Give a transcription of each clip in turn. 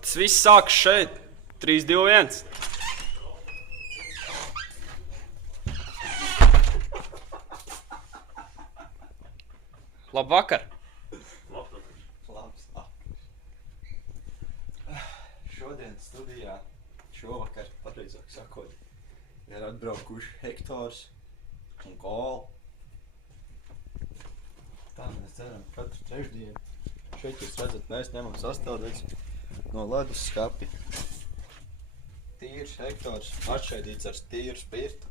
Tas viss sākas šeit. 3, 2, 1. Labvakar! Labs vakars. Šodien studijā, šovakar, pareizāk sakot, ir atbraukuši Hektors un Kola. Tā mēs ceram katru trešdienu. Šeit jūs redzat, mēs ņemam sastāvdaļas no ledus skapi. Tīrs Hektors, atšķaidīts ar tīru spirtu.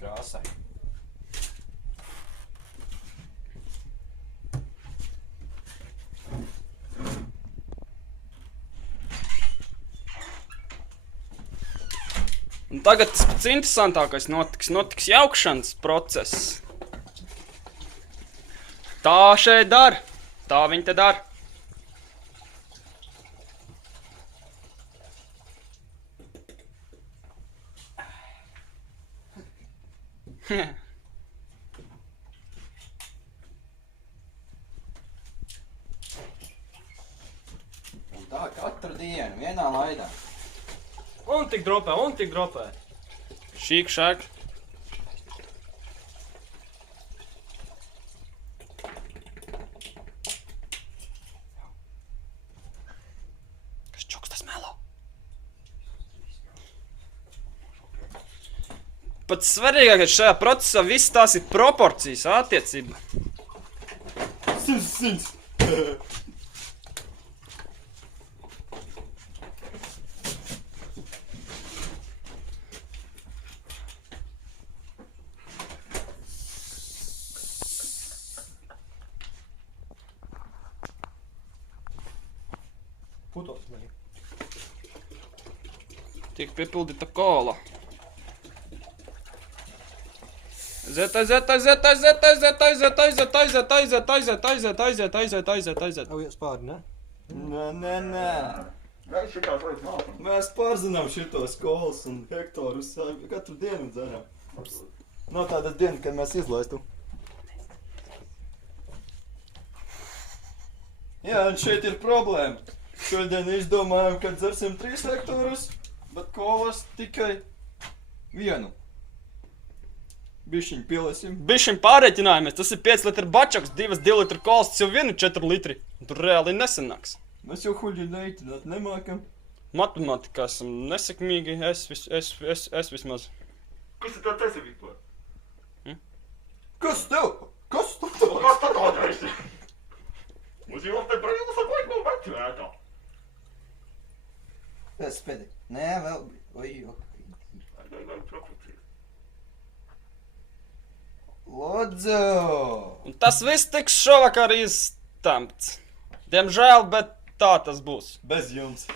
Krāsai. Un tagad tas pats interesantākais notiks jaukšanas process. Tā šeit dara, tā viņi te dara. Un tā katru dienu, vienā laidā. Un tik dropē. Šīk, šāk. Kas čuks tas melo? Pats svarīgākais šajā procesā viss tās ir proporcijas attiecība. 100. Putos vajag. Tiek piepildīta kola. Aiziet. Aujies pāri, ne? Nē. Mēs pārzinām šitos Kolas un Hektorus katru dienu dzeram. Nav tāda diena, kad mēs izlaistu. Jā, un šeit ir problēma. Šodien izdomājam, ka dzersim 3 Hektorus, bet Kolas tikai 1. Bišķiņ pielēsim. Bišķiņ pārēķinājāmies, tas ir 5 litru bačoks, 2 litru kolas, tas jau 4 litri. Tur reāli nesanāks. Mēs jau huļi reiķināt nemākam. Matemātikā esam nesekmīgi, es vismaz. Kas ir tā esi vispār? Kas tev? Kas tu? Kas tā tāda esi? Mums jau te brīvs ar laiku vecvētā. Es spēdī. Nē, vēl. Oj. Lodzu! Un tas viss tiks šovakar izstamts. Diemžēl, bet tā tas būs. Bez jums.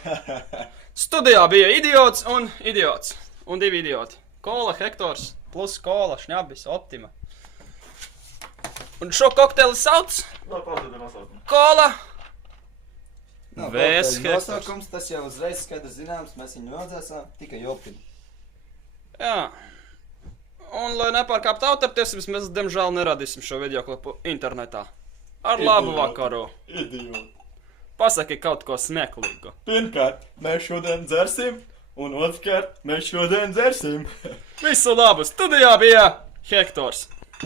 Studijā bija idiots un idiots. Un 2 idioti. Kola, Hektors, plus Kola, Šņabis, Optima. Un šo kokteili sauc Nā, pārsēdē nosaukumu. Kola. Nav Vēs kokteļa Hektors. nosaukums, tas jau uzreiz skaidrs zināms, mēs viņu nodzēsām, tikai Optima. Jā. Un, lai nepārkāptu autortiesības, mēs, diemžēl, neradīsim šo videoklipu internetā. Ar labu vakaru. Idioti. Pasaki kaut ko smieklīgu. Pirmkārt, mēs šodien dzersim, un otrkārt, mēs šodien dzersim. Visu labu! Studijā bija Hektors.